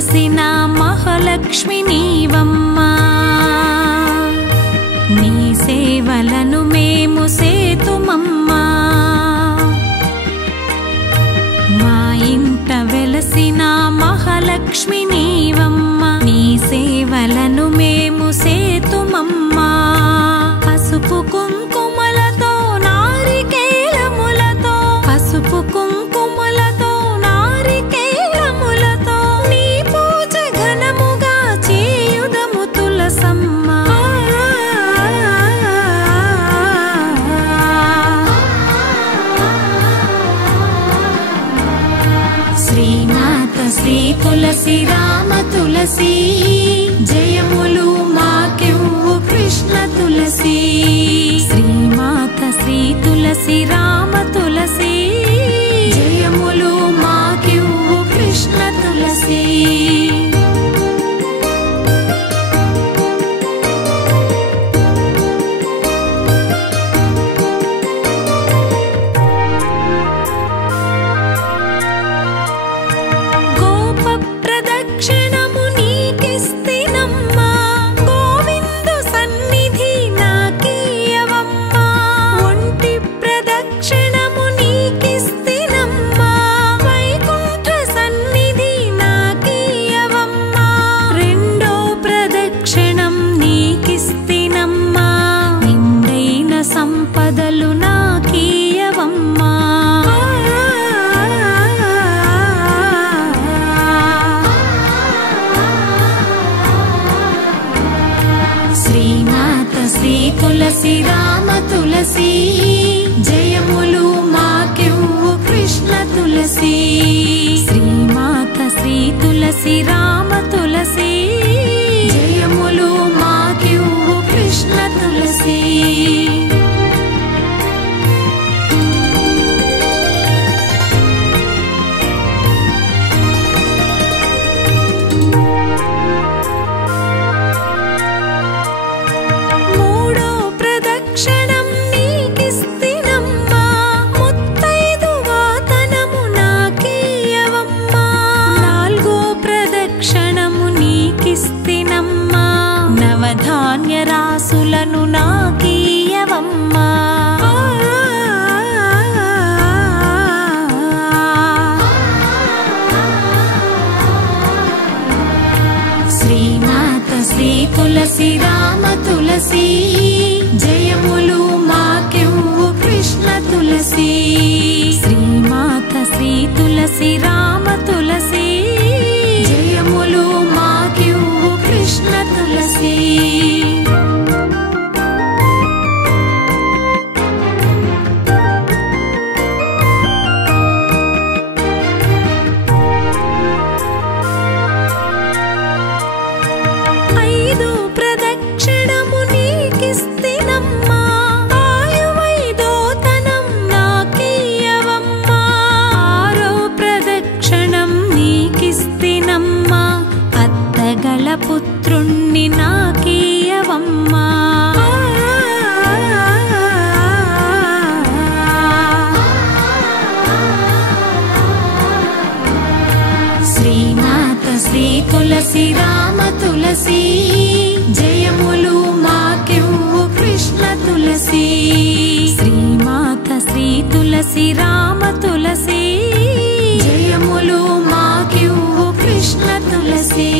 వెలసిన మహాలక్ష్మి నీవమ్మా, నీ సేవలను మేము సేతుమమ్మా. మా ఇంట వెలసిన మహాలక్ష్మి నీవమ్మా, నీ సేవలను మేము సేతుమమ్మా. పసుపు కుంకుమలతో నారికేలములతో, పసుపు కుంకుమలతో నారికేలములతో నీ పూజ ఘనముగా చేయుదము తులసమ్మ. శ్రీమాత శ్రీ తులసి రామ తులసి, జయములు మాకెవ్వు కృష్ణ తులసి. శ్రీమాత శ్రీ తులసి రామ తులసి, జయములు మాకెవ్వు కృష్ణ తులసి. శ్రీమాత శ్రీ తులసి రామ తులసి, జయములు మాకెవ్వు కృష్ణ తులసి. శ్రీమాత శ్రీ తులసి రామ తులసి, జయములు మాకెవ్వు కృష్ణ తులసి. నవధాన్య రాసులను నాకీయవమ్మా, శ్రీమాత శ్రీ తులసి రామ తులసి, జయములు మాకెవ్వు కృష్ణ తులసి. శ్రీమాత శ్రీ తులసి రామ తులసి, జయములు మాకెవ్వు కృష్ణ తులసి. పుత్రుణ్ణి నాకీయవమ్మా, శ్రీమాత శ్రీ తులసి రామ తులసి, జయములు మాకెవ్వు కృష్ణ తులసి. శ్రీమాత శ్రీ తులసి రామ తులసి, జయములు మాకెవ్వు కృష్ణ తులసి.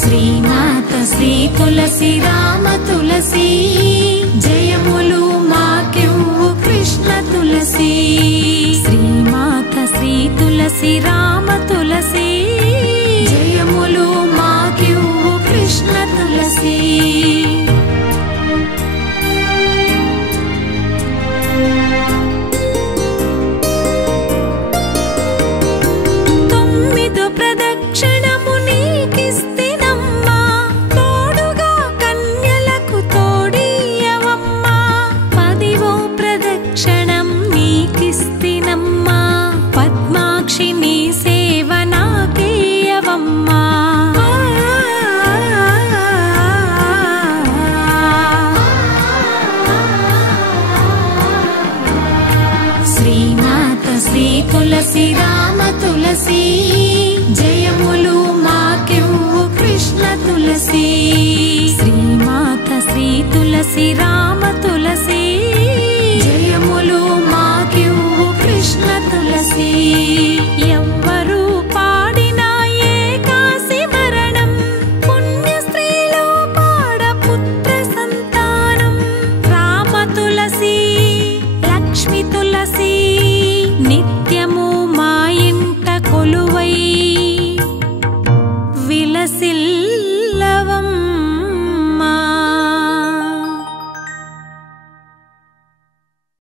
శ్రీమాత శ్రీ తులసి రామ తులసి, జయములు మాకెవ్వు కృష్ణ తులసి. శ్రీమాత శ్రీ తులసి రామ తులసి, జయములు మా సాక్షి నీ సేవ నాకేయవమ్మా. శ్రీమాత శ్రీ తులసి రామ తులసి జయములు మాకివ్వు కృష్ణ తులసి. శ్రీమాత శ్రీ తులసి రామ తులసి